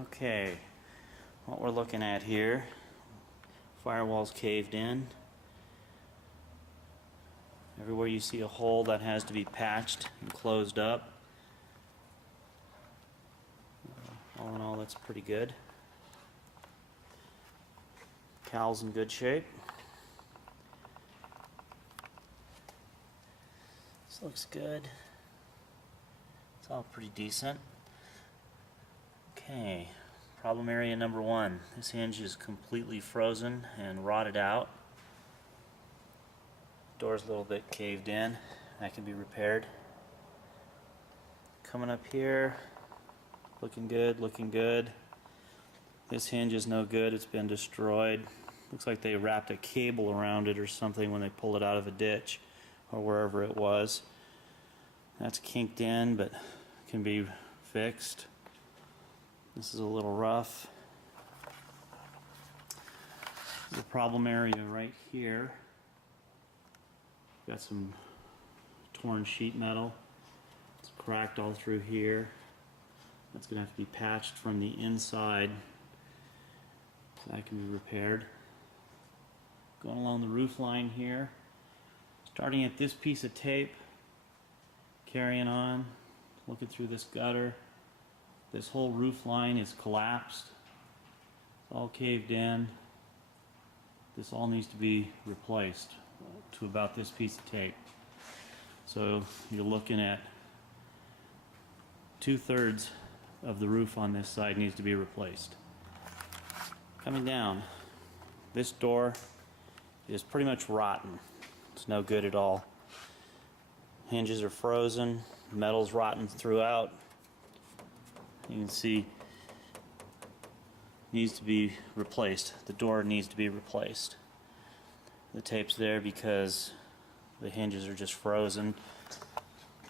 Okay, what we're looking at here, firewall's caved in. Everywhere you see a hole, that has to be patched and closed up. All in all, that's pretty good. Cowl's in good shape. This looks good. It's all pretty decent. Okay, problem area number one. This hinge is completely frozen and rotted out. Door's a little bit caved in. That can be repaired. Coming up here, looking good, looking good. This hinge is no good, it's been destroyed. Looks like they wrapped a cable around it or something when they pulled it out of a ditch or wherever it was. That's kinked in, but can be fixed. This is a little rough. The problem area right here. Got some torn sheet metal. It's cracked all through here. That's going to have to be patched from the inside. So that can be repaired. Going along the roof line here. Starting at this piece of tape. Carrying on. Looking through this gutter. This whole roof line is collapsed. It's all caved in. This all needs to be replaced to about this piece of tape. So you're looking at 2/3 of the roof on this side needs to be replaced. Coming down, this door is pretty much rotten. It's no good at all. Hinges are frozen, metal's rotten throughout. You can see needs to be replaced. The door needs to be replaced. The tape's there because the hinges are just frozen.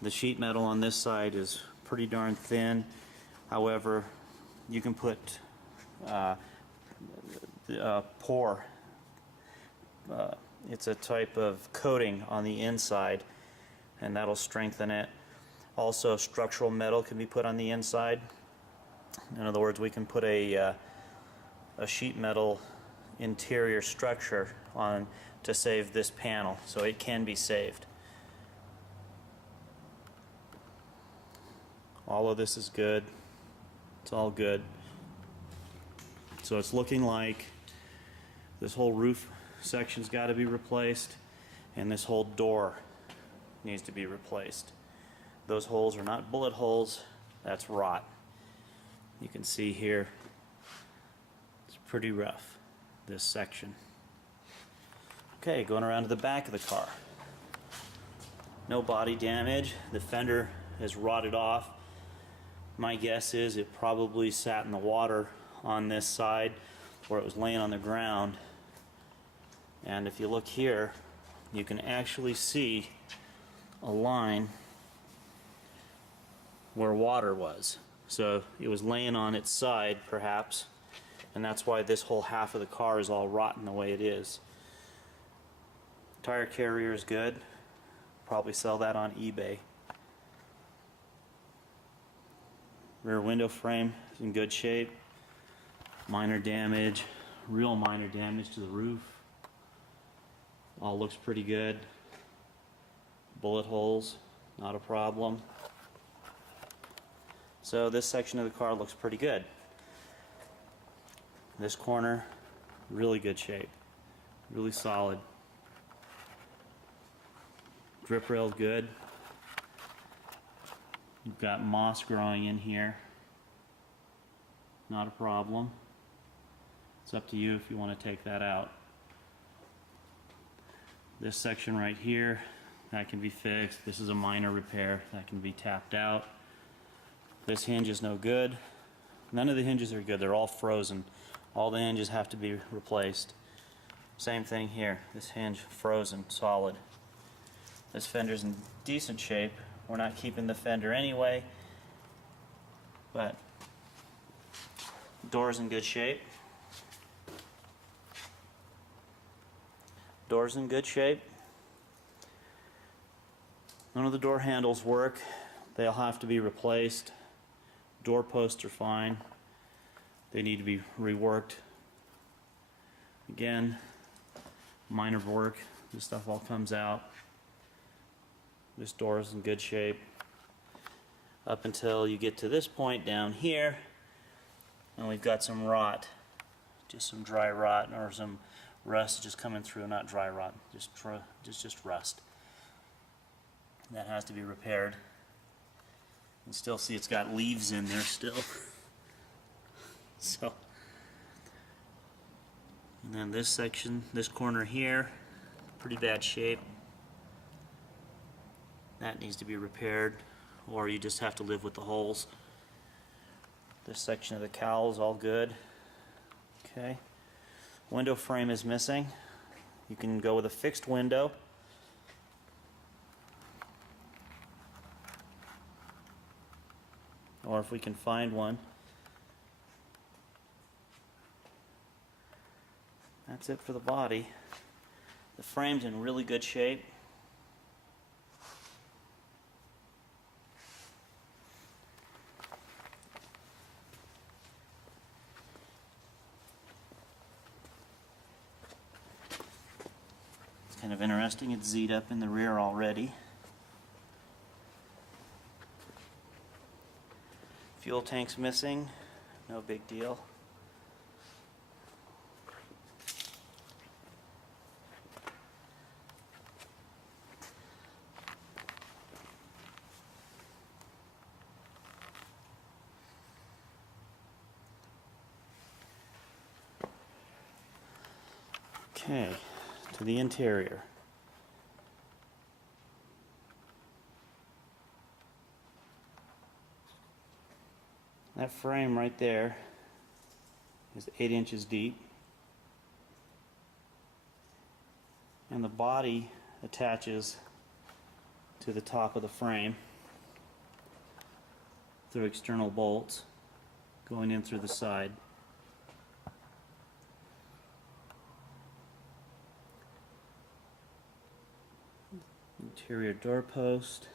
The sheet metal on this side is pretty darn thin. However, you can put pour. It's a type of coating on the inside, and that'll strengthen it. Also, structural metal can be put on the inside. In other words, we can put a sheet metal interior structure on to save this panel, so it can be saved. All of this is good. It's all good. So it's looking like this whole roof section's got to be replaced, and this whole door needs to be replaced. Those holes are not bullet holes, that's rot. You can see here it's pretty rough, this section. Okay, going around to the back of the car. No body damage. The fender has rotted off. My guess is it probably sat in the water on this side, or it was laying on the ground. And if you look here, you can actually see a line where water was. So it was laying on its side, perhaps, and that's why this whole half of the car is all rotten the way it is. Tire carrier is good. Probably sell that on eBay. Rear window frame is in good shape. Minor damage, real minor damage to the roof. All looks pretty good. Bullet holes, not a problem. So this section of the car looks pretty good. This corner, really good shape. Really solid. Drip rail's good. You've got moss growing in here. Not a problem. It's up to you if you want to take that out. This section right here, that can be fixed. This is a minor repair. That can be tapped out. This hinge is no good. None of the hinges are good. They're all frozen. All the hinges have to be replaced. Same thing here. This hinge frozen, solid. This fender's in decent shape. We're not keeping the fender anyway, but door's in good shape. Door's in good shape. None of the door handles work. They'll have to be replaced. Door posts are fine. They need to be reworked. Again, minor work. This stuff all comes out. This door is in good shape. Up until you get to this point down here, and we've got some rot. Just some dry rot, or some rust just coming through, not dry rot, just rust. That has to be repaired. You can still see it's got leaves in there still. So, and then this section, this corner here, pretty bad shape. That needs to be repaired, or you just have to live with the holes. This section of the cowl is all good. Okay. Window frame is missing. You can go with a fixed window. Or if we can find one. That's it for the body. The frame's in really good shape. It's kind of interesting, it's Z'd up in the rear already. Fuel tank's missing, no big deal. Okay, to the interior. That frame right there is 8 inches deep, and the body attaches to the top of the frame through external bolts going in through the side. Interior door post.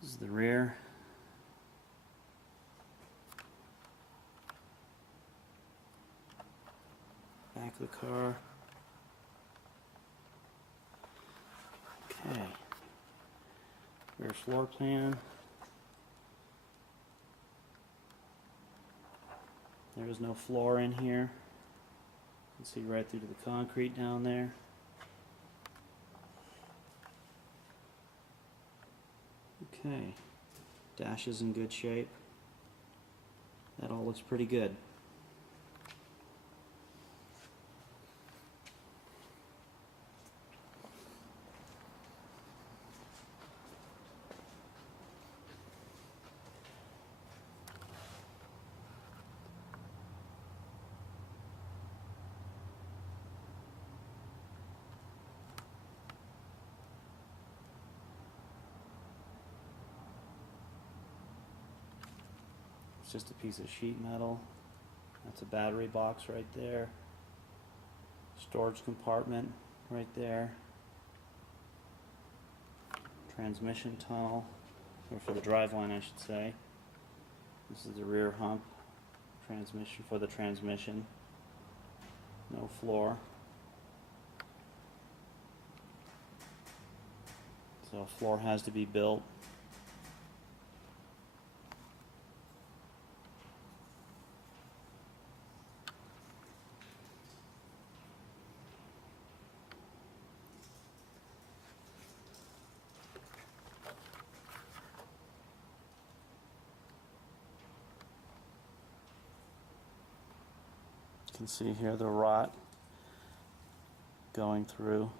This is the rear. Back of the car. Okay. Rear floor plan. There is no floor in here. You can see right through to the concrete down there. Okay, dash is in good shape. That all looks pretty good. It's just a piece of sheet metal. That's a battery box right there. Storage compartment right there. Transmission tunnel, or for the driveline I should say. This is the rear hump. Transmission for the transmission. No floor. So a floor has to be built. You can see here the rot going through.